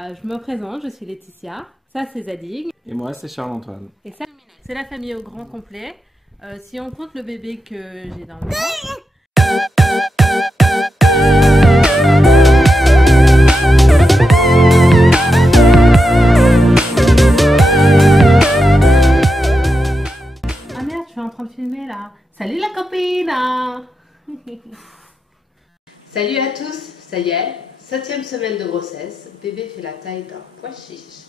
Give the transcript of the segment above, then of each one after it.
Je me présente, je suis Laetitia, ça c'est Zadig. Et moi c'est Charles-Antoine. Et ça c'est la famille au grand complet. Si on compte le bébé que j'ai dans le ventre. Ah merde, je suis en train de filmer là. Salut la copine. Salut à tous, ça y est, 7e semaine de grossesse, bébé fait la taille d'un pois chiche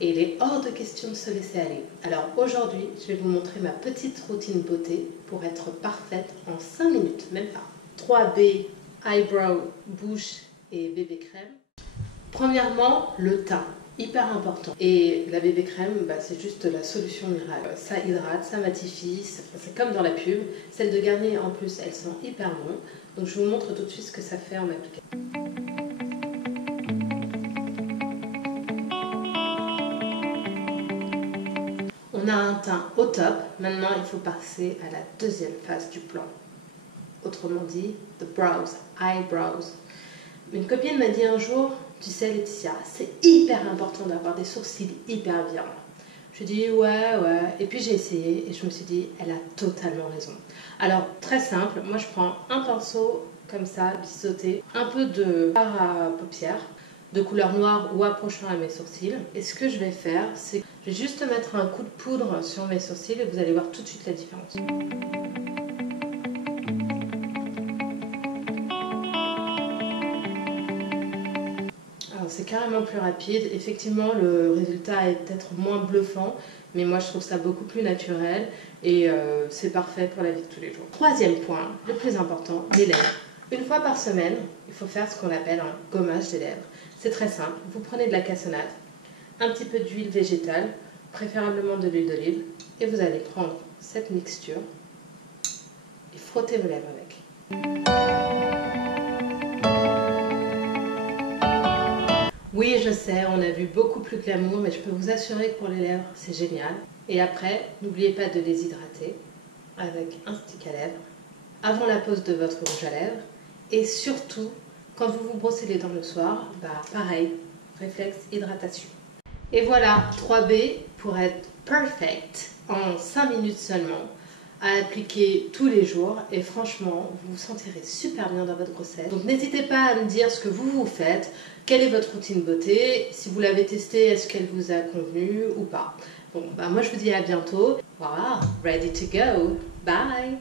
et il est hors de question de se laisser aller. Alors aujourd'hui, je vais vous montrer ma petite routine beauté pour être parfaite en 5 minutes, même pas. 3B, eyebrow, bouche et bébé crème. Premièrement, le teint, hyper important. Et la bébé crème, c'est juste la solution miracle. Ça hydrate, ça matifie, c'est comme dans la pub. Celles de Garnier en plus, elles sont hyper bonnes. Donc je vous montre tout de suite ce que ça fait en application. On a un teint au top. Maintenant, il faut passer à la deuxième phase du plan. Autrement dit, the brows, eyebrows. Une copine m'a dit un jour, tu sais Laetitia, c'est hyper important d'avoir des sourcils hyper virils. Je dis ouais. Et puis j'ai essayé et je me suis dit, elle a totalement raison. Alors très simple, moi je prends un pinceau comme ça, biseauté, un peu de fard à paupières, de couleur noire ou approchant à mes sourcils. Et ce que je vais faire, c'est que je vais juste mettre un coup de poudre sur mes sourcils et vous allez voir tout de suite la différence. C'est carrément plus rapide. Effectivement, le résultat est peut-être moins bluffant, mais moi je trouve ça beaucoup plus naturel et c'est parfait pour la vie de tous les jours. Troisième point, le plus important, les lèvres. Une fois par semaine, il faut faire ce qu'on appelle un gommage des lèvres. C'est très simple. Vous prenez de la cassonade, un petit peu d'huile végétale, préférablement de l'huile d'olive, et vous allez prendre cette mixture et frotter vos lèvres avec. Oui, je sais, on a vu beaucoup plus glamour, mais je peux vous assurer que pour les lèvres, c'est génial. Et après, n'oubliez pas de les hydrater avec un stick à lèvres, avant la pose de votre rouge à lèvres, et surtout, quand vous vous brossez les dents le soir, pareil, réflexe hydratation. Et voilà, 3B pour être perfect en 5 minutes seulement, à appliquer tous les jours et franchement vous vous sentirez super bien dans votre grossesse. Donc n'hésitez pas à me dire ce que vous faites, quelle est votre routine beauté, si vous l'avez testée, est-ce qu'elle vous a convenu ou pas. Bon, moi je vous dis à bientôt. Voilà, ready to go. Bye.